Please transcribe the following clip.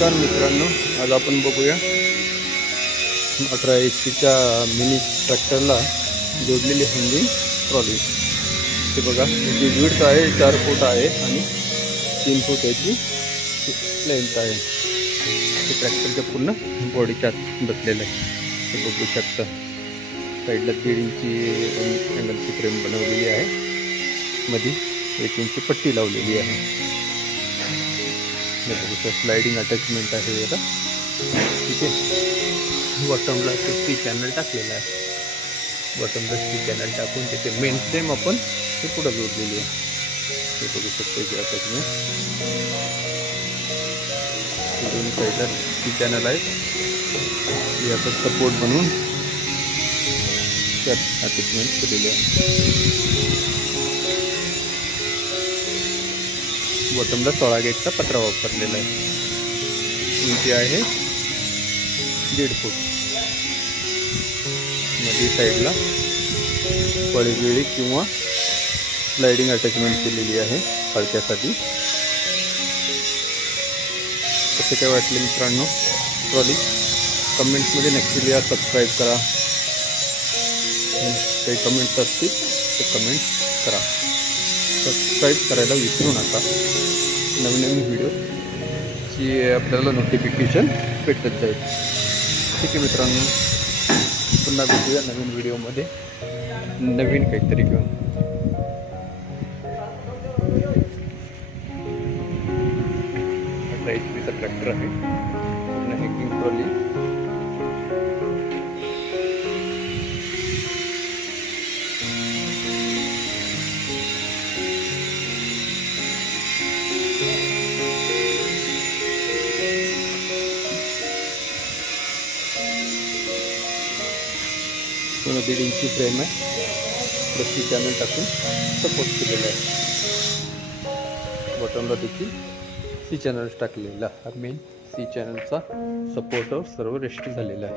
नमस्कार मित्रांनो, आज आपण बघूया 18 HP मिनी ट्रॅक्टरला जोडलेली हँगिंग ट्रॉली। ते बघा, याची विड्थ आहे 4 फूट आहे आणि 3 फूट याची लेंथ आहे। ते ट्रॅक्टरच्या पूर्ण बॉडीच्या बसलेलं आहे, ते बघू शकता। साईडला 1.5 इंची अँगलची फ्रेम बनवलेली आहे, मध्ये 1 इंची पट्टी लावलेली आहे। बघू शकता स्लाइडिंग अटॅचमेंट आहे याला, ठीक आहे। बॉटमला टी चॅनल टाकलेला आहे, बॉटमला टी चॅनल टाकून त्याचे मेन फ्रेम आपण ते पुढे जोडलेली आहे। ते बघू शकता याची अटॅचमेंट, दोन्ही साईडला टी चॅनल आहे, याचा सपोर्ट बनवून त्यात अटॅचमेंट केलेली आहे। बॉटमला 16 गेजचा पत्रा वापरलेला आहे, उंची आहे 1.5 फूट। मध्ये साईडला पळीगिळी किंवा स्लाइडिंग अटॅचमेंट केलेली आहे हलक्यासाठी। कसे काय वाटले मित्रांनो ट्रॉली, कमेंट्समध्ये नक्की लिहा, सबस्क्राईब करा। काही कमेंट्स असतील तर कमेंट करा, सबस्क्राईब करायला विसरू नका। नवीन नवीन व्हिडिओची आपल्याला नोटिफिकेशन भेटत जाईल, ठीक आहे मित्रांनो। पुन्हा भेटूया नवीन व्हिडिओमध्ये नवीन काहीतरी घेऊन। 18 HP ट्रॅक्टर आहे, पूर्ण हँगिंग ट्रॉली। पूर्ण 1.5 इंची फ्रेम आहे, प्लस टी चॅनल टाकून सपोर्ट केलेला आहे। बॉटमला देखील सी चॅनल टाकलेला हा मेन सी चॅनलचा सपोर्टर सर्व रेस्टी झालेला आहे।